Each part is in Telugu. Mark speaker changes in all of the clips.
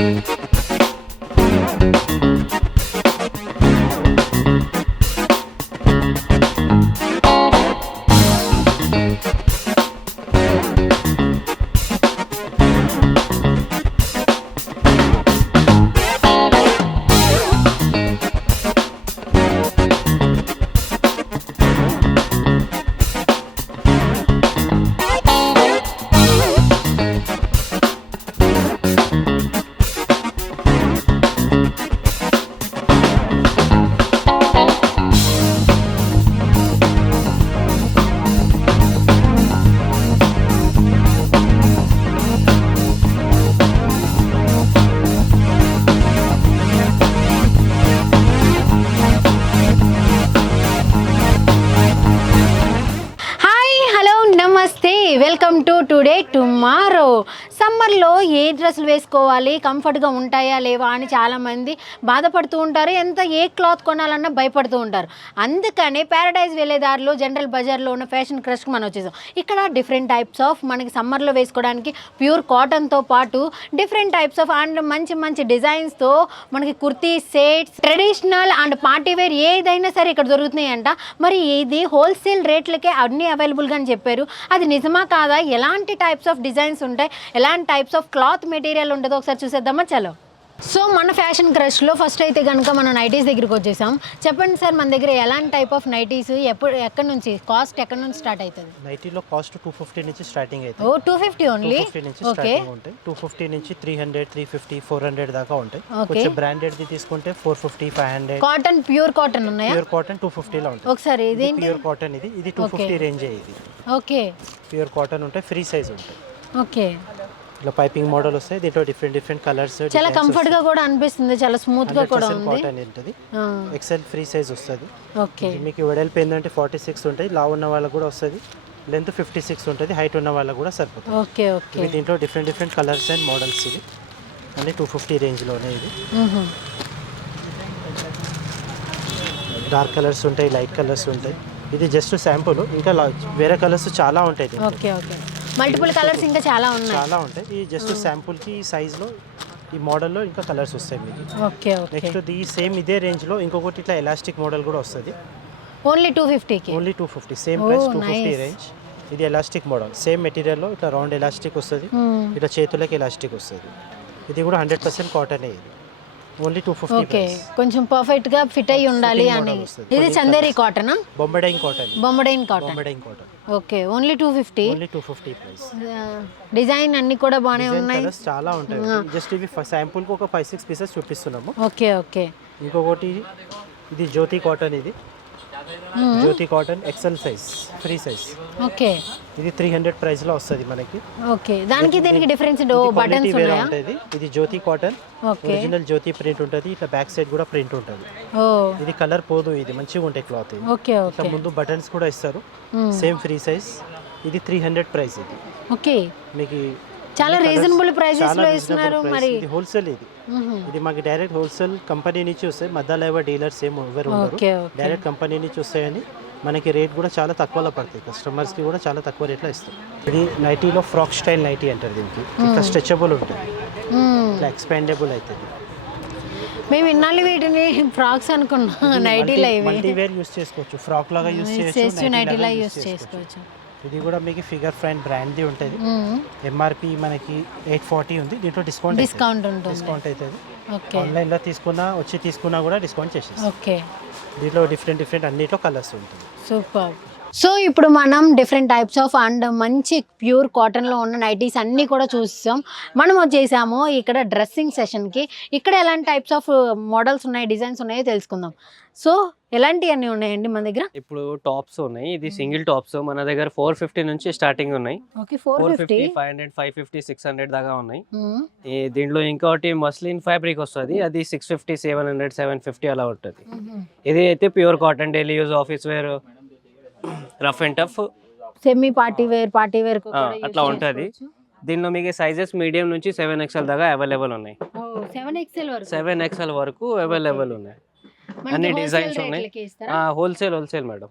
Speaker 1: Thank you. Welcome. To today tomorrow. సమ్మర్లో ఏ డ్రెస్సులు వేసుకోవాలి? కంఫర్ట్గా ఉంటాయా? లేవా? అని చాలామంది బాధపడుతూ ఉంటారు. ఎంత ఏ క్లాత్ కొనాలన్నా భయపడుతూ ఉంటారు. అందుకనే ప్యారడైజ్ వెళ్ళేదారిలో జనరల్ బజార్లో ఉన్న ఫ్యాషన్ క్రష్కి మనం వచ్చేసాం. ఇక్కడ డిఫరెంట్ టైప్స్ ఆఫ్ మనకి సమ్మర్లో వేసుకోవడానికి ప్యూర్ కాటన్తో పాటు డిఫరెంట్ టైప్స్ ఆఫ్ అండ్ మంచి మంచి డిజైన్స్తో మనకి kurti sets traditional and party wear ఏదైనా సరే ఇక్కడ దొరుకుతున్నాయి అంట మరి ఇది హోల్సేల్ రేట్లకే అన్ని అవైలబుల్గా అని చెప్పారు. అది నిజమా కాదా? ఎలాంటి టైప్స్ ఆఫ్ డిజైన్స్ ఉంటాయి? ఎలాంటి టైప్స్ ఆఫ్ క్లాత్ మెటీరియల్ ఉంటుందో ఒకసారి చూసేద్దామా? చలో. సో మన ఫ్యాషన్ క్రష్లో ఫస్ట్ అయితే కనుక మనం నైటీస్ దగ్గరికి వచ్చేసాం. చెప్పండి సార్ మన దగ్గర ఎలాంటి టైప్ ఆఫ్ నైటీస్ ఎప్పుడు ఎక్కడి నుంచి కాస్ట్ ఎక్కడి నుంచి స్టార్ట్ అవుతుంది?
Speaker 2: నైటీలో కాస్ట్ టూ ఫిఫ్టీ నుంచి స్టార్టింగ్ అవుతుంది
Speaker 1: ఓ టూ ఫిఫ్టీ ఓన్లీ ఓకే
Speaker 2: ఉంటాయి. టూ ఫిఫ్టీ నుంచి three hundred three fifty four hundred దాకా ఉంటాయి. కొంచెం బ్రాండెడ్ది తీసుకుంటే four fifty five hundred
Speaker 1: cotton pure cotton ఉన్నాయా?
Speaker 2: ప్యూర్ కాటన్ టూ ఫిఫ్టీలో ఉంటుంది
Speaker 1: ఒకసారి ఇదేంటి?
Speaker 2: ప్యూర్ కాటన్ ఇది. ఇది టూ. ఫిఫ్టీ రేంజ్ ఇది.
Speaker 1: ఓకే
Speaker 2: ప్యూర్ కాటన్ ఉంటాయి ఫ్రీ సైజ్ ఉంటాయి.
Speaker 1: ఓకే
Speaker 2: ఇలా పైపింగ్ మోడల్ వస్తాయి. దీంట్లో డిఫరెంట్ డిఫరెంట్ కలర్స్
Speaker 1: చాలా కంఫర్ట్గా కూడా అనిపిస్తుంది. చాలా స్మూత్గా కూడా ఉంది.
Speaker 2: కాటన్ ఉంటుంది ఎక్సెల్ ఫ్రీ సైజ్ వస్తుంది.
Speaker 1: ఓకే.
Speaker 2: ఇది మీకు వెడల్పు ఏంటంటే ఫార్టీ సిక్స్ ఉంటాయి లావు ఉన్న వాళ్ళకు కూడా వస్తుంది. లెంత్ ఫిఫ్టీ సిక్స్ ఉంటుంది. హైట్ ఉన్న వాళ్ళకు కూడా సరిపోతుంది.
Speaker 1: Okay okay.
Speaker 2: దీంట్లో different different colours and models ఇవి. అన్ని టూ ఫిఫ్టీ రేంజ్లోనే ఇది. డార్క్ కలర్స్ ఉంటాయి లైట్ కలర్స్ ఉంటాయి. ఇది జస్ట్ శాంపుల్ ఇంకా వేరే కలర్స్ చాలా ఉంటాయి.
Speaker 1: Okay okay. మల్టిపుల్ కలర్స్ ఇంకా చాలా ఉన్నాయి.
Speaker 2: చాలా ఉంటాయి. ఈ జస్ట్ శాంపుల్కి ఈ సైజ్లో ఈ మోడల్లో ఇంకా కలర్స్ వస్తాయి మీకు.
Speaker 1: ఓకే ఓకే
Speaker 2: నెక్స్ట్ ఈ సేమ్ ఇదే రేంజ్లో ఇంకొకటి ఇట్లా ఎలాస్టిక్ మోడల్ కూడా వస్తుంది.
Speaker 1: ఓన్లీ టూ ఫిఫ్టీకి
Speaker 2: only two fifty same
Speaker 1: Oh,
Speaker 2: price two fifty
Speaker 1: nice.
Speaker 2: Range ఇది ఎలాస్టిక్ మోడల్ సేమ్ మెటీరియల్లో ఇట్లా రౌండ్ ఎలాస్టిక్ వస్తుంది. ఇట్లా చేతులకి ఎలాస్టిక్ వస్తుంది. ఇది కూడా హండ్రెడ్ పర్సెంట్ కాటన్ ఇది. ఓన్లీ టూ ఫిఫ్టీ
Speaker 1: ఓకే కొంచెం పర్ఫెక్ట్గా ఫిట్ అయ్యి ఉండాలి
Speaker 2: Fitting
Speaker 1: అని.
Speaker 2: model వస్తది.
Speaker 1: ఇది
Speaker 2: కొన్ని
Speaker 1: చందేరి కాటన్
Speaker 2: బొంబడైన్ కాటన్
Speaker 1: బొమ్మడైన్ cotton
Speaker 2: బొంబడైన్ cotton
Speaker 1: okay only two fifty
Speaker 2: only two fifty price
Speaker 1: design అన్ని కూడా బాగానే ఉన్నాయి.
Speaker 2: చాలా ఉంటాయి. జస్ట్ ఇవి శాంపుల్కి ఒక ఫైవ్ సిక్స్ పీసెస్ చూపిస్తున్నాము.
Speaker 1: Okay okay.
Speaker 2: ఇంకొకటి ఇది జ్యోతి కాటన్ ఇది. Jyoti cotton XL size free size
Speaker 1: okay.
Speaker 2: ఇది త్రీ హండ్రెడ్ ప్రైస్లో వస్తుంది మనకి.
Speaker 1: ఓకే. దానికి దీనికి డిఫరెన్స్ బటన్స్
Speaker 2: వేరే
Speaker 1: ఉన్నాయా?
Speaker 2: ఉంటుంది. ఇది Jyoti cotton
Speaker 1: okay.
Speaker 2: Original Jyoti print ఉంటుంది. ఇట్లా బ్యాక్ సైడ్ కూడా ప్రింట్ ఉంటుంది.
Speaker 1: ఓ.
Speaker 2: ఇది కలర్ పోదు ఇది మంచిగా ఉంటాయి క్లాత్ ఇది.
Speaker 1: ఓకే
Speaker 2: ఇట్లా ముందు బటన్స్ కూడా ఇస్తారు. సేమ్ ఫ్రీ సైజ్ ఇది త్రీ హండ్రెడ్ ప్రైస్ ఇది.
Speaker 1: ఓకే.
Speaker 2: మీకు
Speaker 1: చాలా రీజనబుల్
Speaker 2: ప్రైసెస్లో
Speaker 1: ఇస్తున్నారు. మరి.
Speaker 2: ఇది హోల్సేల్ ఇది. ఇది మాకు డైరెక్ట్ హోల్సేల్ కంపెనీ నుంచి వస్తాయి. మధ్యలో ఎవరు డీలర్స్ ఏం ఎవరు డైరెక్ట్ కంపెనీ నుంచి వస్తాయని మనకి రేట్ కూడా చాలా తక్కువలో పడతాయి. కస్టమర్స్కి కూడా చాలా తక్కువ రేట్లో ఇస్తాం ఇది నైటీలో ఫ్రాక్ స్టైల్ నైటీ అంటారు దీనికి. ఇట్లా స్ట్రెచబుల్ ఉంటుంది. ఇట్లా ఎక్స్పాండబుల్ అవుతుంది
Speaker 1: మేము ఇన్నాళ్ళు వీటిని ఫ్రాక్స్ అనుకున్నాం. నైటీలో ఇవి.
Speaker 2: మల్టీ వేర్ యూస్ చేసుకోవచ్చు. ఫ్రాక్ లాగా యూస్
Speaker 1: చేసి
Speaker 2: చేయొచ్చు
Speaker 1: నైటీలో యూస్
Speaker 2: చేసుకోవచ్చు. ఇది కూడా మీకు ఫిగర్ ఫ్రైన్ బ్రాండ్ది ఉంటుంది. ఎంఆర్పి మనకి ఎయిట్ ఫార్టీ ఉంది. దీంట్లో డిస్కౌంట్
Speaker 1: డిస్కౌంట్ ఉంటుంది.
Speaker 2: డిస్కౌంట్ అవుతుంది
Speaker 1: ఓకే.
Speaker 2: ఆన్లైన్లో తీసుకున్నా వచ్చి తీసుకున్నా కూడా డిస్కౌంట్ చేసేస్తాం.
Speaker 1: ఓకే.
Speaker 2: దీంట్లో డిఫరెంట్ డిఫరెంట్ అన్నిట్లో కలర్స్ ఉంటుంది.
Speaker 1: సూపర్. సో ఇప్పుడు మనం డిఫరెంట్ టైప్స్ ఆఫ్ అండ్ మంచి ప్యూర్ కాటన్లో ఉన్న నైటీస్ అన్నీ కూడా చూసాం మనం వచ్చేసాము ఇక్కడ డ్రెస్సింగ్ సెషన్కి ఇక్కడ ఎలాంటి టైప్స్ ఆఫ్ మోడల్స్ ఉన్నాయి డిజైన్స్ ఉన్నాయో తెలుసుకుందాం. సో ఎలాంటివన్నీ ఉన్నాయండి మన దగ్గర?
Speaker 3: ఇప్పుడు టాప్స్ ఉన్నాయి. ఇది సింగిల్ టాప్స్. మన దగ్గర ఫోర్ ఫిఫ్టీ నుంచి స్టార్టింగ్ ఉన్నాయి.
Speaker 1: Okay four fifty.
Speaker 3: Five hundred five fifty six hundred దాకా ఉన్నాయి. ఈ దీంట్లో ఇంకోటి మస్లిన్ ఫ్యాబ్రిక్ వస్తుంది. అది six fifty seven hundred seven fifty అలా ఉంటుంది. ఇది అయితే pure cotton daily use office wear rough and tough.
Speaker 1: Semi party wear party wear
Speaker 3: అట్లా ఉంటది. దీనిలో మీకు సైజెస్ మీడియం నుంచి సెవెన్ ఎక్స్ఎల్ దాకా అవైలబుల్ ఉన్నాయి.
Speaker 1: సెవెన్ ఎక్స్ఎల్ వరకు
Speaker 3: అవైలబుల్ ఉన్నాయి. అన్ని
Speaker 1: rate
Speaker 3: ఉన్నాయి. Wholesale wholesale madam.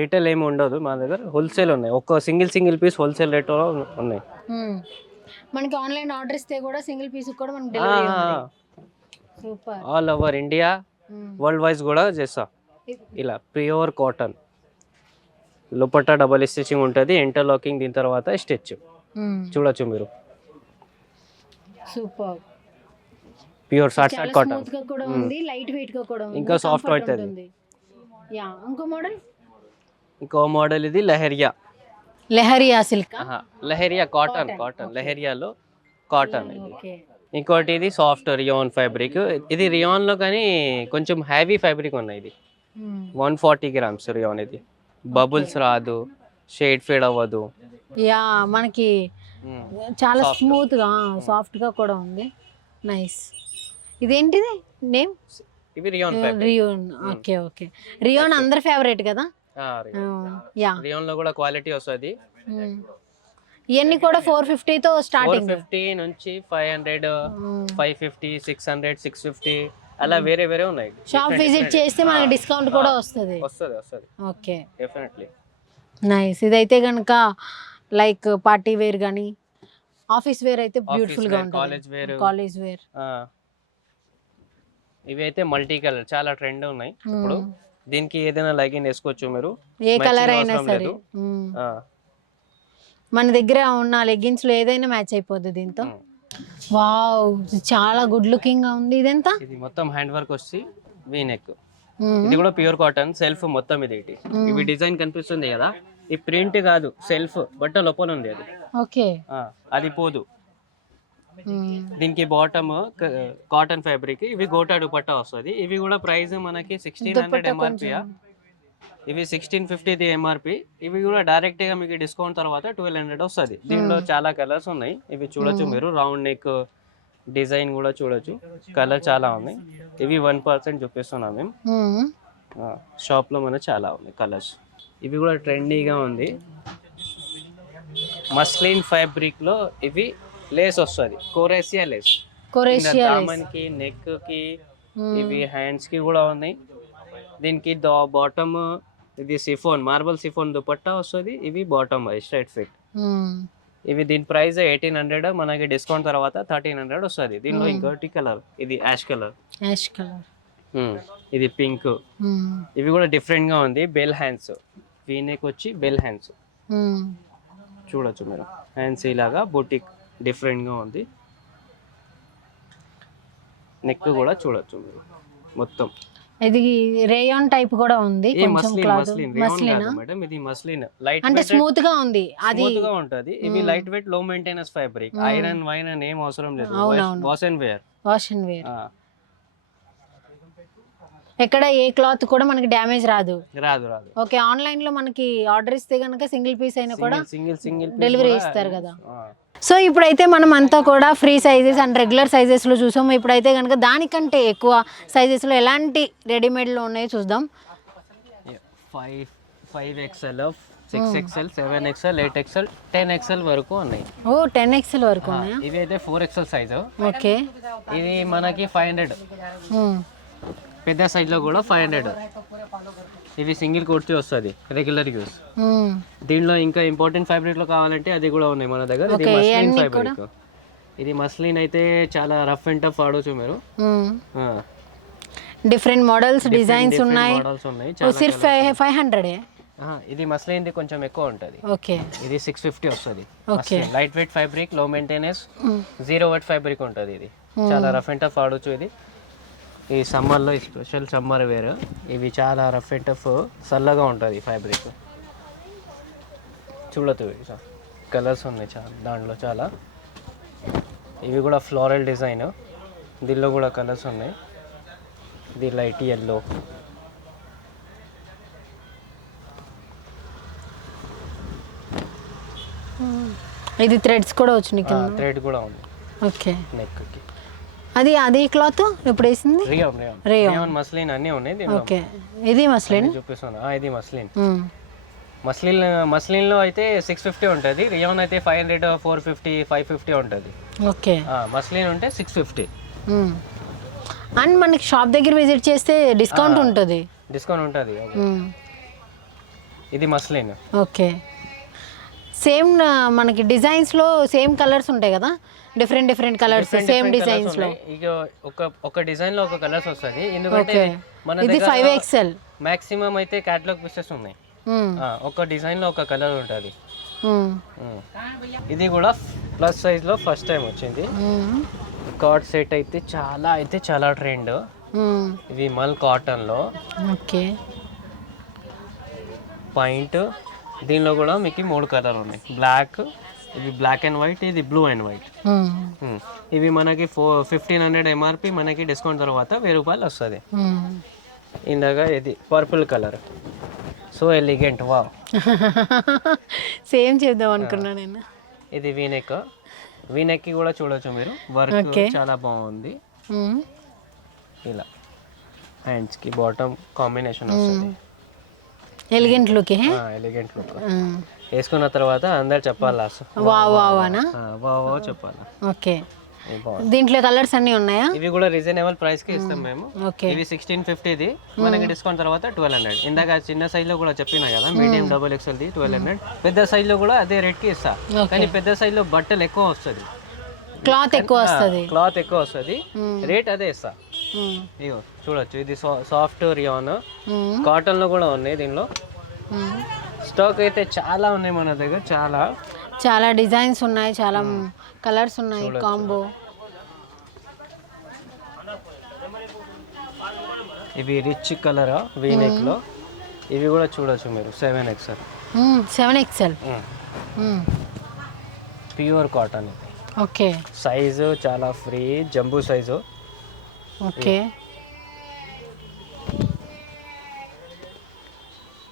Speaker 3: రీటైల్ ఏమి ఉండదు మా దగ్గర హోల్సేల్ ఉన్నాయి. ఒక్క single single piece wholesale rate ఉన్నాయి.
Speaker 1: మనకి ఆన్లైన్ ఆర్డర్ ఇస్తే కూడా సింగిల్ పీస్ కూడా మనకి delivery super
Speaker 3: all over India world wise కూడా చేస్తా. ఇలా ప్యూర్ కాటన్ లోపట డబల్ స్టిచ్చింగ్ ఉంటుంది ఇంటర్లాకింగ్ దీని తర్వాత స్టిచ్ చూడొచ్చు మీరు.
Speaker 1: Super
Speaker 3: pure short short cotton.
Speaker 1: స్మూత్గా కూడా ఉంది లైట్ వెయిట్గా కూడా ఉంది
Speaker 3: ఇంకా
Speaker 1: comfort
Speaker 3: అవుతది.
Speaker 1: ఉంటుంది. యా ఇంకో మోడల్
Speaker 3: ఇంకో మోడల్ ఇది లెహరియా.
Speaker 1: లెహరియా సిల్క్
Speaker 3: ఆహా, లెహరియా కాటన్ కాటన్ లెహరియాలో కాటన్ ఇది.
Speaker 1: ఓకే
Speaker 3: ఇంకోటి ఇది సాఫ్ట్ రియాన్ ఫ్యాబ్రిక్ ఇది రియాన్లో కానీ కొంచెం హ్యావీ ఫ్యాబ్రిక్ ఉన్నాయి ఇది. వన్ ఫార్టీ గ్రామ్స్ రియాన్ ఇది. బబుల్స్ రాదు షేడ్ ఫేడ్ అవ్వదు.
Speaker 1: యా మనకి
Speaker 3: మ్మ్.
Speaker 1: చాలా. స్మూత్గా సాఫ్ట్గా కూడా ఉంది. నైస్ ఇదేంటిది? నేమ్
Speaker 3: ఇవి రియాన్
Speaker 1: ఓకే ఓకే రియోన్ అందరి ఫేవరెట్ కదా? యా
Speaker 3: రియాన్లో కూడా క్వాలిటీ వస్తుంది.
Speaker 1: ఇవన్నీ కూడా ఫోర్ ఫిఫ్టీతో స్టార్టింగ్
Speaker 3: ఫిఫ్టీ నుంచి five hundred five fifty six hundred six fifty అలా వేరే వేరే ఉన్నాయి.
Speaker 1: షాప్ విజిట్ చేస్తే మనకి డిస్కౌంట్ కూడా వస్తుంది.
Speaker 3: వస్తుంది వస్తుంది.
Speaker 1: ఓకే
Speaker 3: డెఫినెట్లీ
Speaker 1: నైస్ ఇదైతే కనుక లైక్ పార్టీ వేర్ కానీ ఆఫీస్ వేర్ అయితే బ్యూటిఫుల్గా ఉంటుంది.
Speaker 3: కాలేజ్ వేర్
Speaker 1: కాలేజ్ వేర్
Speaker 3: ఇవి అయితే మల్టీ కలర్ చాలా ట్రెండ్ ఉన్నాయి. ఇప్పుడు దీనికి ఏదైనా లైగిన్ వేసుకోవచ్చు మీరు.
Speaker 1: ఏ కలర్ అయినా సరే. మన దగ్గర ఉన్న లెగ్గిన్స్లో ఏదైనా మ్యాచ్ అయిపోద్ది దీంతో. వావ్ చాలా గుడ్ లుకింగ్గా ఉంది. ఇదెంత?
Speaker 3: ఇది మొత్తం హ్యాండ్ వర్క్ వచ్చి వీ నెక్. ఇది కూడా ప్యూర్ కాటన్ సెల్ఫ్ మొత్తం ఇది. ఇవి డిజైన్ కనిపిస్తుంది కదా. ఈ ప్రింట్ కాదు సెల్ఫ్ బట్ట లోపల ఉంది అది.
Speaker 1: ఓకే.
Speaker 3: అది పోదు. దీనికి బాటమ్ కాటన్ ఫ్యాబ్రిక్ ఇవి గోటా దుపట్టా వస్తుంది. ఇవి కూడా ప్రైస్ మనకి సిక్స్టీన్ హండ్రెడ్ ఎంఆర్పి ఇవి సిక్స్టీన్ ఫిఫ్టీది ఎంఆర్పి ఇవి కూడా డైరెక్ట్గా మీకు డిస్కౌంట్ తర్వాత ట్వెల్వ్ హండ్రెడ్ వస్తుంది. దీనిలో చాలా కలర్స్ ఉన్నాయి. ఇవి చూడొచ్చు మీరు. రౌండ్ నెక్ డిజైన్ కూడా చూడొచ్చు. కలర్ చాలా ఉన్నాయి. ఇవి వన్ పర్సెంట్ చూపిస్తున్నాం మేము. షాప్లో మనకు చాలా ఉన్నాయి కలర్స్ ఇవి కూడా ట్రెండీగా ఉంది. మస్లిన్ ఫ్యాబ్రిక్లో ఇవి లేస్ వస్తుంది కోరేసియా లేస్
Speaker 1: కొరేషియా
Speaker 3: దామన్కి నెక్కి ఇవి హ్యాండ్స్కి కూడా ఉన్నాయి. దీనికి బాటమ్ ఇది సిఫోన్ మార్బల్ సిఫోన్ దుపట్టా వస్తుంది ఇవి బాటమ్ స్ట్రైట్ ఫిట్. ఇవి దీని ప్రైస్ ఎయిటీన్ హండ్రెడ్ మనకి డిస్కౌంట్ తర్వాత థర్టీన్ హండ్రెడ్ వస్తుంది. దీనిలో ఇంకోటి కలర్ ఇది యాష్ కలర్
Speaker 1: యాష్ కలర్
Speaker 3: ఇది పింక్
Speaker 1: మ్మ్.
Speaker 3: ఇవి కూడా డిఫరెంట్గా ఉంది బెల్ హ్యాండ్స్ వీనెక్ వచ్చి బెల్ హ్యాండ్స్
Speaker 1: మ్మ్.
Speaker 3: చూడొచ్చు మీరు. హ్యాండ్స్ ఇలాగా బొటిక్ డిఫరెంట్గా ఉంది. నెక్ కూడా చూడొచ్చు మీరు. మొత్తం.
Speaker 1: ఇది రేయాన్ టైప్ కూడా ఉంది.
Speaker 3: మేడం. ఇది మస్లిన్. లైట్
Speaker 1: అంటే స్మూత్గా ఉంది. అది
Speaker 3: స్మూత్గా ఉంటది ఇవి లైట్ వెయిట్లో మెయింటెనెన్స్ ఫ్యాబ్రిక్ ఐరన్ వైన్ అని ఏం అవసరం లేదు. Wash and wear
Speaker 1: wash and wear ఎక్కడ ఏ క్లాత్ కూడా మనకి డ్యామేజ్ రాదు.
Speaker 3: రాదు రాదు.
Speaker 1: ఓకే ఆన్లైన్లో మనకి ఆర్డర్ ఇస్తే కనుక సింగిల్ పీస్ అయినా కూడా
Speaker 3: సింగిల్ సింగిల్
Speaker 1: డెలివరీ ఇస్తారు కదా. సో ఇప్పుడైతే మనం అంతా కూడా ఫ్రీ సైజెస్ అండ్ రెగ్యులర్ సైజెస్లో చూసాము ఇప్పుడైతే కనుక దానికంటే ఎక్కువ సైజెస్లో ఎలాంటి రెడీమేడ్లో ఉన్నాయో చూద్దాం.
Speaker 3: Five five XL six XL seven XL eight XL ten XL వరకు ఉన్నాయి.
Speaker 1: ఓ టెన్ ఎక్స్ఎల్ వరకు ఉన్నాయా?
Speaker 3: ఇవి అయితే ఫోర్ ఎక్స్ఎల్ సైజు
Speaker 1: ఓకే.
Speaker 3: ఇది మనకి ఫైవ్ హండ్రెడ్. పెద్ద సైజ్లో కూడా ఫైవ్ హండ్రెడ్ ఇది సింగిల్ కుర్తీ వస్తుంది రెగ్యులర్ యూస్
Speaker 1: మ్మ్.
Speaker 3: దీనిలో ఇంకా ఇంపార్టెంట్ ఫ్యాబ్రిక్లో కావాలంటే అది కూడా ఉన్నాయి మన దగ్గర. ఇది మస్లిన్ ఫ్యాబ్రిక్ ఇది మస్లిన్ అయితే చాలా రఫ్ అండ్ టఫ్ ఆడవచ్చు మీరు.
Speaker 1: డిఫరెంట్ మోడల్స్ డిజైన్స్ ఉన్నాయి.
Speaker 3: మోడల్స్ ఉన్నాయి.
Speaker 1: ఫైవ్ హండ్రెడే
Speaker 3: ఆహా, ఇది మస్లిన్ కొంచెం ఎక్కువ ఉంటుంది.
Speaker 1: ఓకే
Speaker 3: ఇది సిక్స్ ఫిఫ్టీ వస్తుంది.
Speaker 1: Okay.
Speaker 3: లైట్ వెయిట్ ఫ్యాబ్రిక్లో మెయింటెనెన్స్ జీరో వెయిట్ ఫ్యాబ్రిక్ ఉంటుంది ఇది. చాలా రఫ్ అండ్ టఫ్ ఆడవచ్చు ఇది. ఈ సమ్మర్లో స్పెషల్ సమ్మర్ వేర్. ఇవి చాలా రఫ్ అండ్ టఫ్. చల్లగా ఉంటుంది ఫ్యాబ్రిక్ చూడొచ్చు కలర్స్ ఉన్నాయి చాలా దాంట్లో చాలా. ఇవి కూడా ఫ్లోరల్ డిజైన్. దీనిలో కూడా కలర్స్ ఉన్నాయి. ఇది లైట్ ఎల్లో
Speaker 1: ఇది థ్రెడ్స్ కూడా వచ్చినాయి
Speaker 3: థ్రెడ్ కూడా ఉంది.
Speaker 1: ఓకే.
Speaker 3: నెక్కి
Speaker 1: అది అది క్లాత్ ఇప్పుడు వేసింది
Speaker 3: rayon rayon
Speaker 1: Rayon.
Speaker 3: Rayon muslin అన్నీ ఉన్నాయి
Speaker 1: ఓకే. ఇది మస్లిన్?
Speaker 3: చూపిస్తాను ఆ, ఇది మస్లిన్.
Speaker 1: మ్మ్.
Speaker 3: మస్లిన్ మస్లిన్లో అయితే సిక్స్ ఫిఫ్టీ ఉంటుంది. రియాన్ అయితే five hundred four fifty five fifty ఉంటుంది.
Speaker 1: ఓకే.
Speaker 3: మస్లిన్ ఉంటే సిక్స్ ఫిఫ్టీ
Speaker 1: మ్మ్. అండ్ మనకి షాప్ దగ్గర విజిట్ చేస్తే డిస్కౌంట్ ఉంటుంది.
Speaker 3: డిస్కౌంట్ ఉంటుంది
Speaker 1: మ్మ్.
Speaker 3: ఇది మస్లిన్.
Speaker 1: ఓకే. సేమ్ మనకి డిజైన్స్లో సేమ్ కలర్స్ ఉంటాయి కదా? డిఫరెంట్ డిఫరెంట్ కలర్స్ సేమ్ డిజైన్స్లో
Speaker 3: ఇక ఒక ఒక డిజైన్లో ఒక కలర్స్ వస్తుంది. ఎందుకంటే మన
Speaker 1: ఇది ఫైవ్ ఎక్స్ఎల్
Speaker 3: మాక్సిమం అయితే క్యాటలాగ్ పీసెస్ ఉన్నాయి. ఆ, ఒక డిజైన్లో ఒక కలర్ ఉంటుంది. ఇది కూడా ప్లస్ సైజ్లో ఫస్ట్ టైం వచ్చింది. కార్డ్ సెట్ అయితే చాలా అయితే చాలా ట్రెండ్ ఇవి మల్ కాటన్లో.
Speaker 1: ఓకే
Speaker 3: పాయింట్ దీనిలో కూడా మీకు మూడు కలర్ ఉన్నాయి. బ్లాక్ ఇది బ్లాక్ అండ్ వైట్ ఇది బ్లూ అండ్ వైట్ ఇవి మనకి ఫోర్ ఫిఫ్టీన్ హండ్రెడ్ ఎంఆర్పి మనకి డిస్కౌంట్ తర్వాత వెయ్యి రూపాయలు వస్తుంది. ఇందాక ఇది పర్పుల్ కలర్ సో ఎలిగెంట్ వా
Speaker 1: సేమ్ చేద్దాం అనుకున్నా నేను.
Speaker 3: ఇది వీనెక్ వీనెక్కి కూడా చూడొచ్చు మీరు. వర్క్. చాలా బాగుంది. ఇలా. హ్యాండ్స్కి బాటమ్ కాంబినేషన్ వస్తుంది.
Speaker 1: ఎలిగెంట్ లుక్
Speaker 3: ఎలిగెంట్ లుక్ వేసుకున్న తర్వాత అందరు చెప్పాలా
Speaker 1: వా వావానా
Speaker 3: వా వా చెప్పాలా.
Speaker 1: ఓకే. దీంట్లో కలర్స్ అన్నీ ఉన్నాయా?
Speaker 3: ఇవి కూడా రీజనబుల్ ప్రైస్కి ఇస్తాం మేము.
Speaker 1: ఓకే.
Speaker 3: ఇవి సిక్స్టీన్ ఫిఫ్టీది మనకి డిస్కౌంట్ తర్వాత ట్వెల్వ్ హండ్రెడ్ ఇందాక చిన్న సైజ్లో కూడా చెప్పినా కదా మీడియం డబుల్ ఎక్స్ఎల్ ది ట్వెల్వ్ హండ్రెడ్ పెద్ద సైజ్లో కూడా అదే రేట్కి ఇస్తా. కానీ పెద్ద సైజ్లో బట్టలు ఎక్కువ వస్తుంది.
Speaker 1: క్లాత్ ఎక్కువ వస్తుంది.
Speaker 3: క్లాత్ ఎక్కువ వస్తుంది. రేట్ అదే ఇస్తా. ఇగో చూడొచ్చు. ఇది సాఫ్ట్ రియాన్ కాటన్లో కూడా ఉన్నాయి దీనిలో. స్టాక్ అయితే చాలా ఉన్నాయి మన దగ్గర చాలా.
Speaker 1: చాలా డిజైన్స్ ఉన్నాయి చాలా కలర్స్ ఉన్నాయి కాంబో.
Speaker 3: ఇవి రిచ్ కలర్ వీనెక్లో ఇవి కూడా చూడొచ్చు మీరు seven XL.
Speaker 1: Seven XL.
Speaker 3: Pure cotton.
Speaker 1: Okay.
Speaker 3: Size చాలా free jumbo size.
Speaker 1: Okay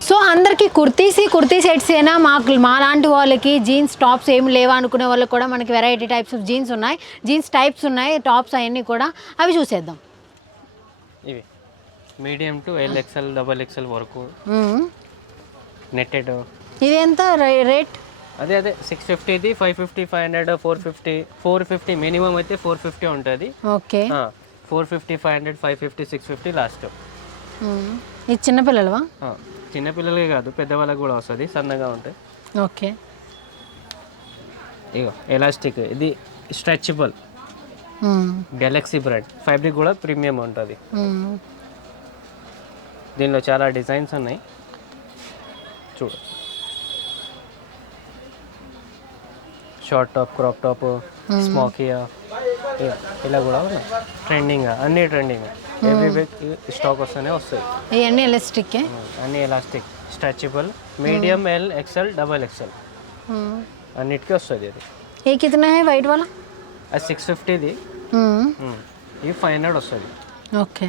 Speaker 1: so అందరికీ కుర్తీస్ కుర్తీ సెట్స్ అయినా మాకు మా లాంటి వాళ్ళకి జీన్స్ టాప్స్ ఏం లేవా అనుకునే వాళ్ళకి కూడా మనకి వెరైటీ టైప్స్ ఆఫ్ జీన్స్ ఉన్నాయి. జీన్స్ టైప్స్ ఉన్నాయి టాప్స్ అవన్నీ కూడా అవి చూసేద్దాం.
Speaker 3: ఇవి. Medium to L XL double XL వరకు. నెట్టెడ్
Speaker 1: ఇది ఎంత రేట్?
Speaker 3: అదే అదే. Six ఫిఫ్టీది five fifty five hundred four fifty four fifty minimum అయితే ఫోర్ ఫిఫ్టీ ఉంటుంది.
Speaker 1: Okay.
Speaker 3: Four fifty five hundred five fifty six fifty last.
Speaker 1: ఇది చిన్నపిల్లలవా
Speaker 3: చిన్నపిల్లలే కాదు పెద్దవాళ్ళకి కూడా వస్తుంది సన్నగా ఉంటాయి
Speaker 1: ఓకే.
Speaker 3: ఇగో ఎలాస్టిక్ ఇది స్ట్రెచబుల్.
Speaker 1: మ్మ్.
Speaker 3: గెలాక్సీ బ్రాండ్ ఫ్యాబ్రిక్ కూడా ప్రీమియం ఉంటుంది.
Speaker 1: మ్మ్.
Speaker 3: దీనిలో చాలా డిజైన్స్ ఉన్నాయి. చూడు. షార్ట్ టాప్ క్రాప్ టాప్ స్మోకియా ఇలా కూడా ఉన్నాయి. ట్రెండింగ్ అన్ని ట్రెండింగ్ ఎవ్రీ వీక్ స్టాక్ వస్తూనే వస్తాయి.
Speaker 1: ఇవన్నీ ఎలాస్టిక్
Speaker 3: అన్ని elastic stretchable medium L XL double XL అన్నిటికీ వస్తుంది ఇది.
Speaker 1: ఏ కితనా హై వైట్ వాలా?
Speaker 3: అది సిక్స్ ఫిఫ్టీది ఇది ఫైవ్ హండ్రెడ్ వస్తుంది.
Speaker 1: ఓకే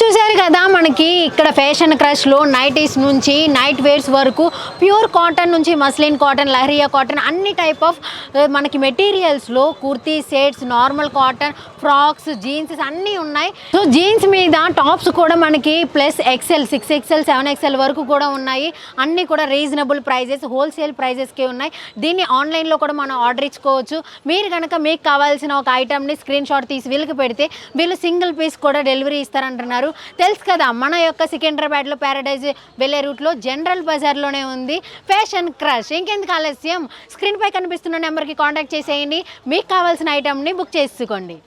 Speaker 1: చూశారు కదా మనకి. ఇక్కడ ఫ్యాషన్ క్రష్లో నైటీస్ నుంచి నైట్ వేర్స్ వరకు ప్యూర్ కాటన్ నుంచి మస్లిన్ కాటన్ లహరియా కాటన్ అన్ని టైప్ ఆఫ్ మనకి మెటీరియల్స్లో kurti sets normal cotton frocks jeans అన్నీ ఉన్నాయి. సో జీన్స్ మీద టాప్స్ కూడా మనకి plus XL six XL seven XL వరకు కూడా ఉన్నాయి. అన్నీ కూడా రీజనబుల్ ప్రైజెస్ హోల్సేల్ ప్రైజెస్కే ఉన్నాయి. దీన్ని ఆన్లైన్లో కూడా మనం ఆర్డర్ ఇచ్చుకోవచ్చు. మీరు కనుక మీకు కావాల్సిన ఒక ఐటమ్ని స్క్రీన్ షాట్ తీసి వీళ్ళకి పెడితే వీళ్ళు సింగిల్ పీస్ కూడా డెలివరీ ఇస్తారంటున్నారు. తెలుసు కదా మన యొక్క సికింద్రాబాద్లో ప్యారడైజ్ వెళ్ళే రూట్లో జనరల్ బజార్లోనే ఉంది. ఫ్యాషన్ క్రష్ ఇంకెందుకు ఆలస్యం? స్క్రీన్పై కనిపిస్తున్న నెంబర్కి కాంటాక్ట్ చేసేయండి. మీకు కావాల్సిన ఐటమ్ని బుక్ చేసుకోండి.